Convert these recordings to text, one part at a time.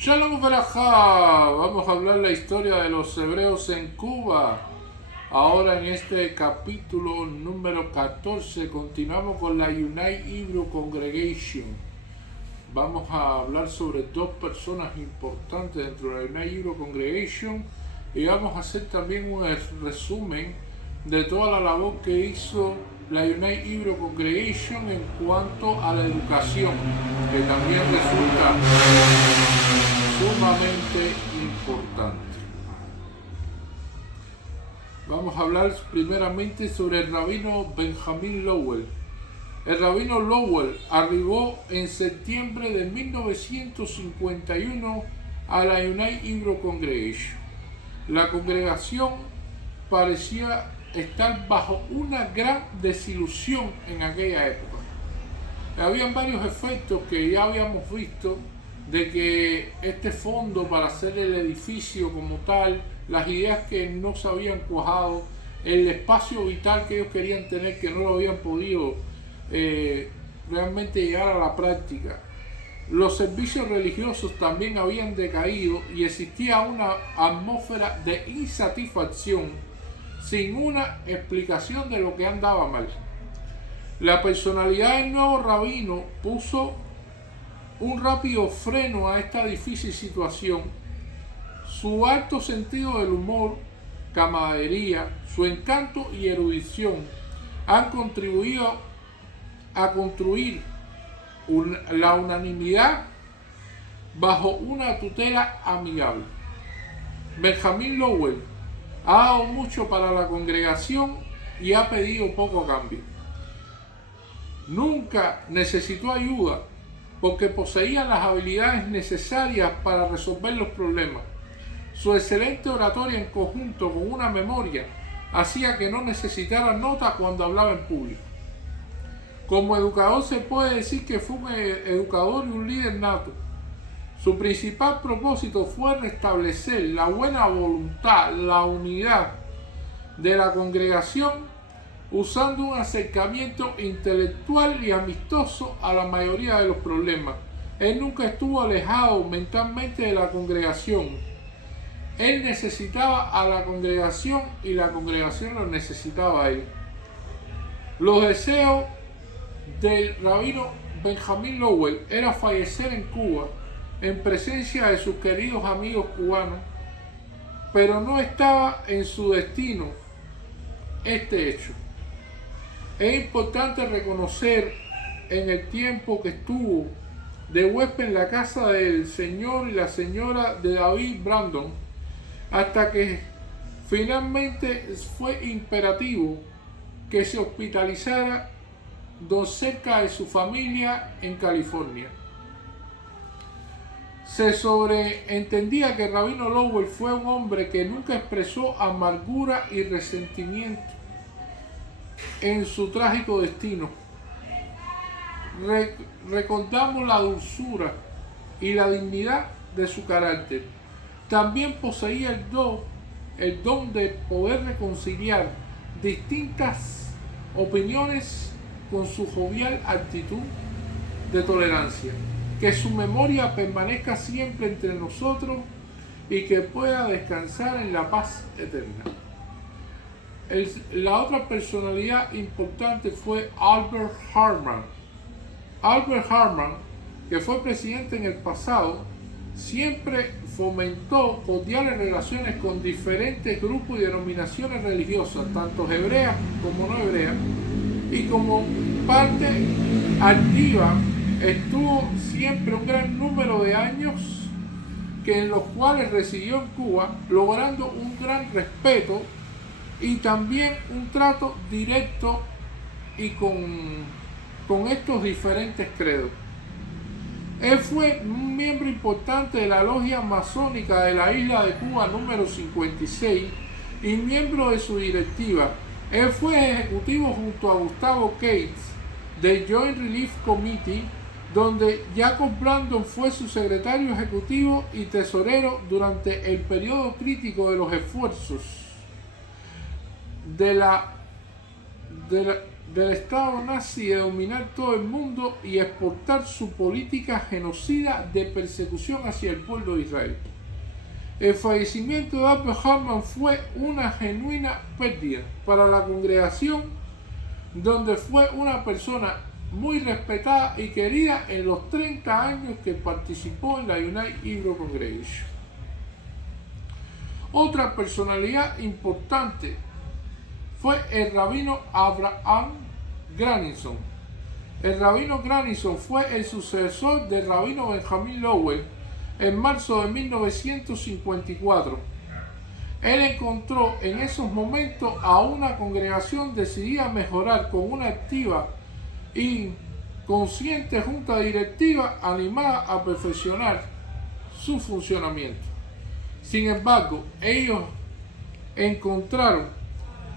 Shalom Berajá, vamos a hablar la historia de los hebreos en Cuba. Ahora en este capítulo número 14 continuamos con la United Hebrew Congregation. Vamos a hablar sobre dos personas importantes dentro de la United Hebrew Congregation y vamos a hacer también un resumen de toda la labor que hizo la United Hebrew Congregation en cuanto a la educación, que también resulta sumamente importante. Vamos a hablar primeramente sobre el rabino Benjamin Lowell. El rabino Lowell arribó en septiembre de 1951 a la United Hebrew Congregation. La congregación parecía estar bajo una gran desilusión en aquella época. Habían varios efectos que ya habíamos visto, de que este fondo para hacer el edificio como tal, las ideas que no se habían cuajado, el espacio vital que ellos querían tener, que no lo habían podido realmente llegar a la práctica. Los servicios religiosos también habían decaído y existía una atmósfera de insatisfacción sin una explicación de lo que andaba mal. La personalidad del nuevo rabino puso un rápido freno a esta difícil situación. Su alto sentido del humor, camaradería, su encanto y erudición han contribuido a construir la unanimidad bajo una tutela amigable. Benjamin Lowell ha dado mucho para la congregación y ha pedido poco a cambio. Nunca necesitó ayuda porque poseía las habilidades necesarias para resolver los problemas. Su excelente oratoria en conjunto con una memoria hacía que no necesitara nota cuando hablaba en público. Como educador se puede decir que fue un educador y un líder nato. Su principal propósito fue restablecer la buena voluntad, la unidad de la congregación, usando un acercamiento intelectual y amistoso a la mayoría de los problemas. Él nunca estuvo alejado mentalmente de la congregación. Él necesitaba a la congregación y la congregación lo necesitaba a él. Los deseos del rabino Benjamin Lowell era fallecer en Cuba en presencia de sus queridos amigos cubanos, pero no estaba en su destino este hecho. Es importante reconocer en el tiempo que estuvo de huésped en la casa del señor y la señora de David Brandon, hasta que finalmente fue imperativo que se hospitalizara cerca de su familia en California. Se sobreentendía que el rabino Lowell fue un hombre que nunca expresó amargura y resentimiento en su trágico destino. Recordamos la dulzura y la dignidad de su carácter. También poseía el don de poder reconciliar distintas opiniones con su jovial actitud de tolerancia. Que su memoria permanezca siempre entre nosotros y que pueda descansar en la paz eterna. La otra personalidad importante fue Albert Harman. Albert Harman, que fue presidente en el pasado, siempre fomentó cordiales relaciones con diferentes grupos y denominaciones religiosas, tanto hebreas como no hebreas, y como parte activa estuvo siempre un gran número de años en los cuales residió en Cuba, logrando un gran respeto y también un trato directo y con estos diferentes credos. Él fue un miembro importante de la logia masónica de la isla de Cuba número 56 y miembro de su directiva. Él fue ejecutivo junto a Gustavo Cates de Joint Relief Committee, donde Jacob Brandon fue su secretario ejecutivo y tesorero durante el periodo crítico de los esfuerzos del Estado nazi de dominar todo el mundo y exportar su política genocida de persecución hacia el pueblo de Israel. El fallecimiento de Albert Hartman fue una genuina pérdida para la congregación, donde fue una persona muy respetada y querida en los 30 años que participó en la United Hebrew Congregation. Otra personalidad importante fue el rabino Abraham Granison. El rabino Granison fue el sucesor del rabino Benjamin Lowell en marzo de 1954. Él encontró en esos momentos a una congregación decidida a mejorar con una activa y consciente junta directiva animada a perfeccionar su funcionamiento. Sin embargo, ellos encontraron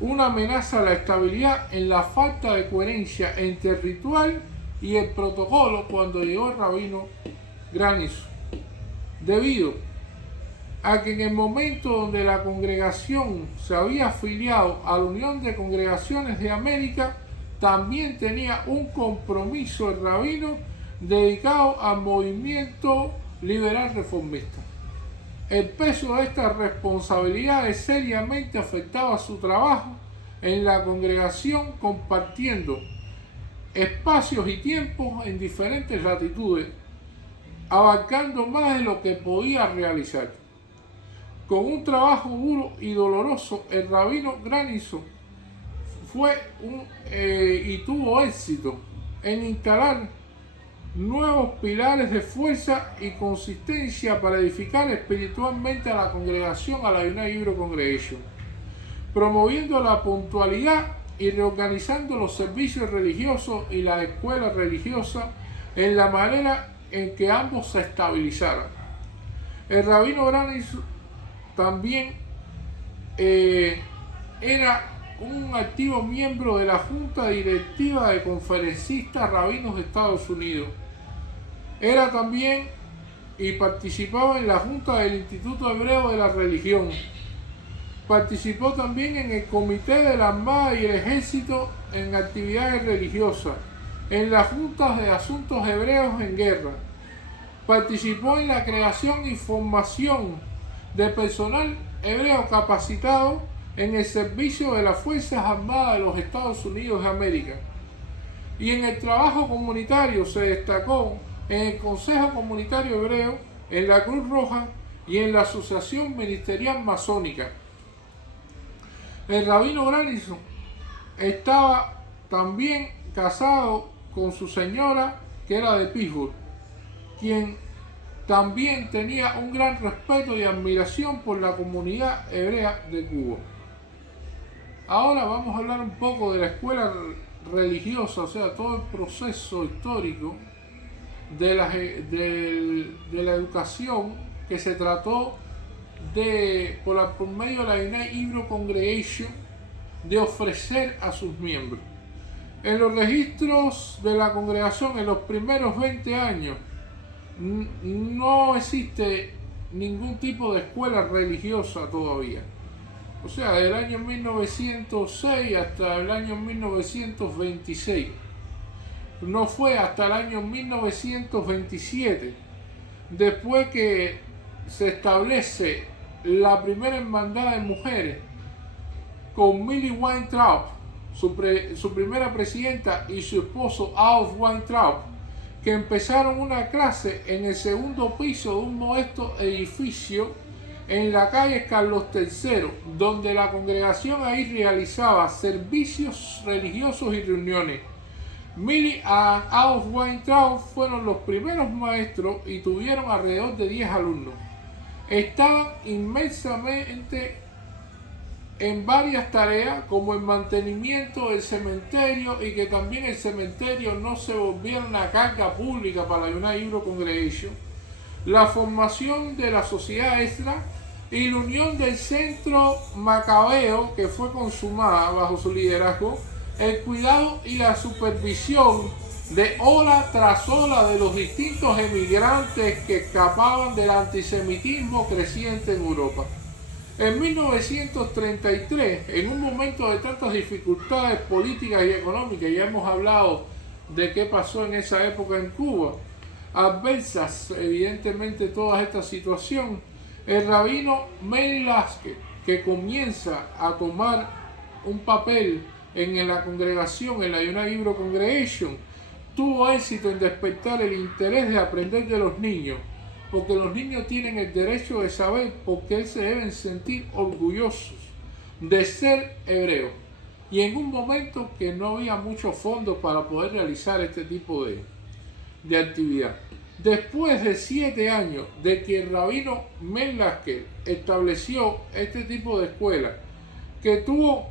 una amenaza a la estabilidad en la falta de coherencia entre el ritual y el protocolo cuando llegó el rabino Granison, debido a que en el momento donde la congregación se había afiliado a la Unión de Congregaciones de América, también tenía un compromiso el rabino dedicado al movimiento liberal reformista. El peso de estas responsabilidades seriamente afectaba su trabajo en la congregación, compartiendo espacios y tiempos en diferentes latitudes, abarcando más de lo que podía realizar. Con un trabajo duro y doloroso, el rabino Granison y tuvo éxito en instalar nuevos pilares de fuerza y consistencia para edificar espiritualmente a la congregación, a la United Hebrew Congregation, promoviendo la puntualidad y reorganizando los servicios religiosos y la escuela religiosa en la manera en que ambos se estabilizaran. El rabino Granison también era un activo miembro de la Junta Directiva de Conferencistas Rabinos de Estados Unidos. Era también y participaba en la Junta del Instituto Hebreo de la Religión. Participó también en el Comité de la Armada y el Ejército en actividades religiosas, en las Juntas de Asuntos Hebreos en Guerra. Participó en la creación y formación de personal hebreo capacitado en el servicio de las Fuerzas Armadas de los Estados Unidos de América. Y en el trabajo comunitario se destacó en el Consejo Comunitario Hebreo, en la Cruz Roja y en la Asociación Ministerial Masónica. El rabino Granison estaba también casado con su señora, que era de Pittsburgh, quien también tenía un gran respeto y admiración por la comunidad hebrea de Cuba. Ahora vamos a hablar un poco de la escuela religiosa, o sea, todo el proceso histórico de la educación que se trató por medio de la United Hebrew Congregation de ofrecer a sus miembros. En los registros de la congregación en los primeros 20 años no existe ningún tipo de escuela religiosa todavía. O sea, del año 1906 hasta el año 1926. No fue hasta el año 1927, después que se establece la primera hermandad de mujeres con Millie Weintraub, su primera presidenta, y su esposo Alf Weintraub, que empezaron una clase en el segundo piso de un modesto edificio en la calle Carlos III, donde la congregación ahí realizaba servicios religiosos y reuniones. Millie y Alf Weintraub fueron los primeros maestros y tuvieron alrededor de 10 alumnos. Estaban inmensamente en varias tareas, como el mantenimiento del cementerio, y que también el cementerio no se volviera una carga pública para la United Hebrew Congregation, la formación de la sociedad extra y la unión del centro macabeo, que fue consumada bajo su liderazgo, el cuidado y la supervisión de ola tras ola de los distintos emigrantes que escapaban del antisemitismo creciente en Europa. En 1933, en un momento de tantas dificultades políticas y económicas, ya hemos hablado de qué pasó en esa época en Cuba, adversas evidentemente toda esta situación, el rabino Meir Lasker, que comienza a tomar un papel en la congregación, en la United Hebrew Congregation, tuvo éxito en despertar el interés de aprender de los niños, porque los niños tienen el derecho de saber por qué se deben sentir orgullosos de ser hebreos. Y en un momento que no había muchos fondos para poder realizar este tipo de actividad. Después de 7 años de que el rabino Meir Lasker estableció este tipo de escuela, que tuvo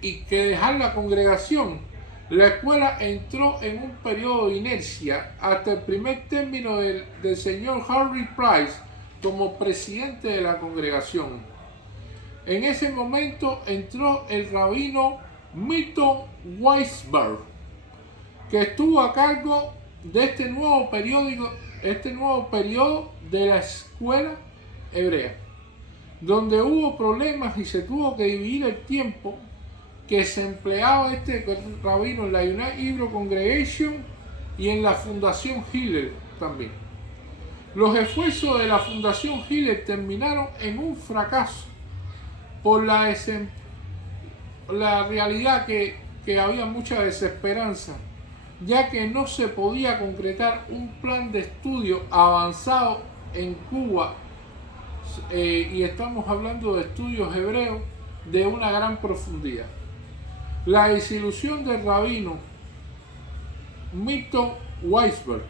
y que dejar la congregación, la escuela entró en un periodo de inercia hasta el primer término del señor Harry Price como presidente de la congregación. En ese momento entró el rabino Milton Weisberg, que estuvo a cargo de este nuevo periodo de la escuela hebrea, donde hubo problemas y se tuvo que dividir el tiempo que se empleaba este rabino en la United Hebrew Congregation y en la Fundación Hillel también. Los esfuerzos de la Fundación Hillel terminaron en un fracaso por la realidad que había mucha desesperanza, ya que no se podía concretar un plan de estudio avanzado en Cuba, y estamos hablando de estudios hebreos de una gran profundidad. La desilusión del rabino Milton Weisberg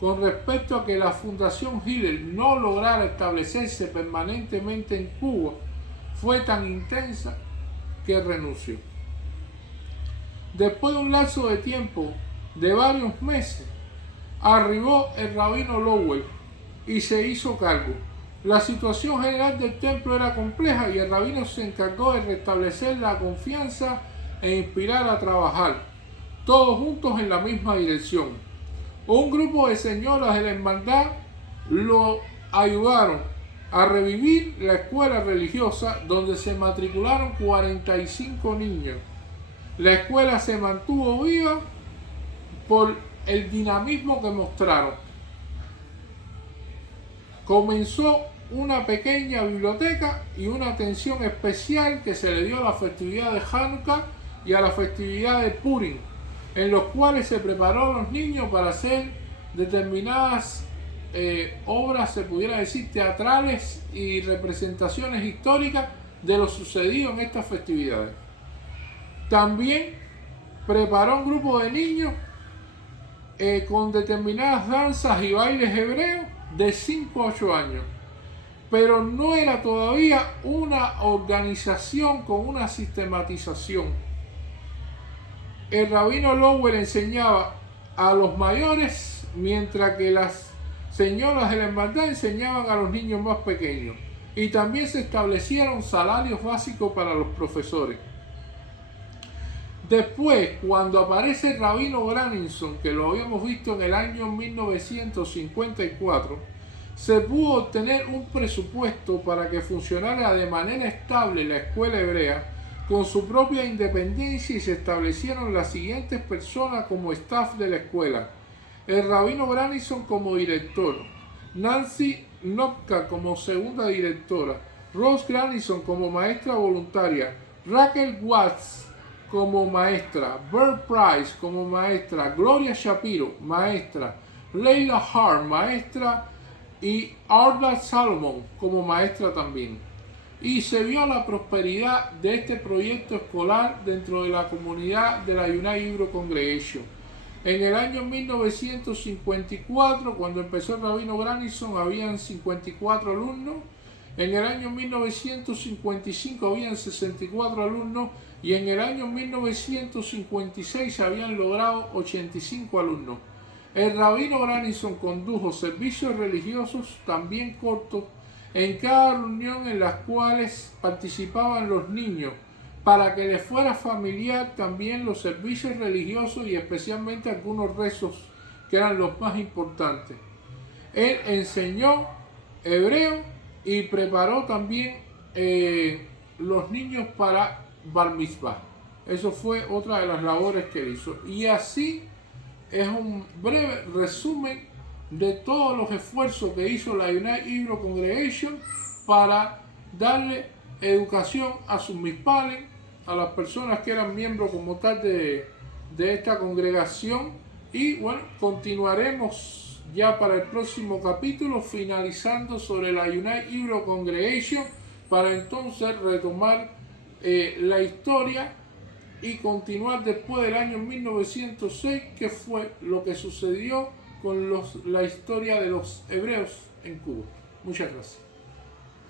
con respecto a que la Fundación Hillel no lograra establecerse permanentemente en Cuba fue tan intensa que renunció. Después de un lapso de tiempo de varios meses, arribó el rabino Lowell y se hizo cargo. La situación general del templo era compleja y el rabino se encargó de restablecer la confianza e inspirar a trabajar, todos juntos en la misma dirección. Un grupo de señoras de la hermandad lo ayudaron a revivir la escuela religiosa, donde se matricularon 45 niños. La escuela se mantuvo viva por el dinamismo que mostraron. Comenzó una pequeña biblioteca y una atención especial que se le dio a la festividad de Hanukkah y a la festividad de Purim, en los cuales se preparó a los niños para hacer determinadas obras, se pudiera decir, teatrales y representaciones históricas de lo sucedido en estas festividades. También preparó un grupo de niños con determinadas danzas y bailes hebreos de 5 a 8 años, pero no era todavía una organización con una sistematización. El rabino Lowell enseñaba a los mayores, mientras que las señoras de la hermandad enseñaban a los niños más pequeños. Y también se establecieron salarios básicos para los profesores. Después, cuando aparece el rabino Graninson, que lo habíamos visto en el año 1954, se pudo obtener un presupuesto para que funcionara de manera estable la escuela hebrea, con su propia independencia, y se establecieron las siguientes personas como staff de la escuela: el rabino Graninson como director, Nancy Nopka como segunda directora, Rose Graninson como maestra voluntaria, Raquel Watts como maestra, Bert Price como maestra, Gloria Shapiro maestra, Leila Hart maestra y Arda Salomon como maestra también. Y se vio la prosperidad de este proyecto escolar dentro de la comunidad de la United Hebrew Congregation. En el año 1954, cuando empezó el rabino Graninson, habían 54 alumnos. En el año 1955 habían 64 alumnos y en el año 1956 se habían logrado 85 alumnos. El rabino Graninson condujo servicios religiosos también cortos en cada reunión en las cuales participaban los niños, para que les fuera familiar también los servicios religiosos y especialmente algunos rezos que eran los más importantes. Él enseñó hebreo y preparó también los niños para Bar Mitzvah. Eso fue otra de las labores que él hizo. Y así es un breve resumen de todos los esfuerzos que hizo la United Hebrew Congregation para darle educación a sus mispales, a las personas que eran miembros como tal de esta congregación. Y bueno, continuaremos ya para el próximo capítulo, finalizando sobre la United Hebrew Congregation, para entonces retomar la historia y continuar después del año 1906, que fue lo que sucedió con la historia de los hebreos en Cuba. Muchas gracias.